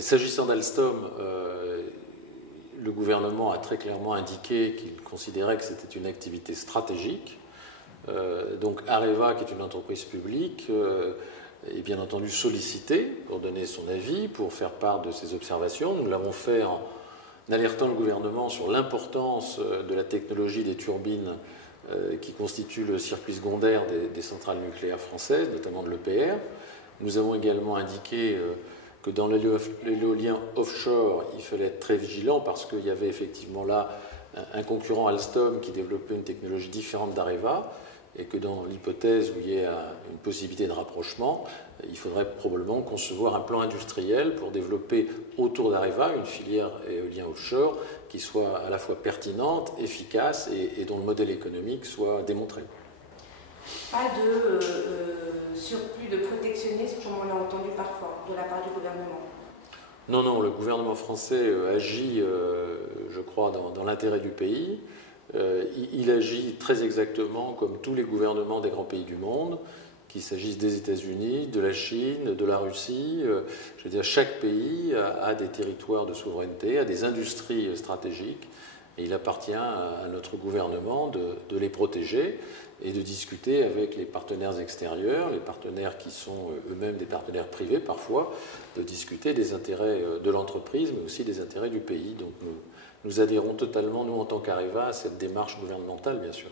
S'agissant d'Alstom, le gouvernement a très clairement indiqué qu'il considérait que c'était une activité stratégique. Donc Areva, qui est une entreprise publique, est bien entendu sollicité pour donner son avis, pour faire part de ses observations. Nous l'avons fait en alertant le gouvernement sur l'importance de la technologie des turbines qui constituent le circuit secondaire des centrales nucléaires françaises, notamment de l'EPR. Nous avons également indiqué que dans l'éolien offshore, il fallait être très vigilant parce qu'il y avait effectivement là un concurrent Alstom qui développait une technologie différente d'Areva et que dans l'hypothèse où il y ait une possibilité de rapprochement, il faudrait probablement concevoir un plan industriel pour développer autour d'Areva une filière éolien offshore qui soit à la fois pertinente, efficace et dont le modèle économique soit démontré. Pas de surplus de protectionnisme comme on l'a entendu parfois de la part du gouvernement. Non, non, le gouvernement français agit, je crois, dans l'intérêt du pays. Il agit très exactement comme tous les gouvernements des grands pays du monde, qu'il s'agisse des États-Unis, de la Chine, de la Russie. Je veux dire, chaque pays a des territoires de souveraineté, a des industries stratégiques, et il appartient à notre gouvernement de les protéger et de discuter avec les partenaires extérieurs, les partenaires qui sont eux-mêmes des partenaires privés parfois, de discuter des intérêts de l'entreprise, mais aussi des intérêts du pays. Donc nous adhérons totalement, nous en tant qu'Areva, à cette démarche gouvernementale, bien sûr.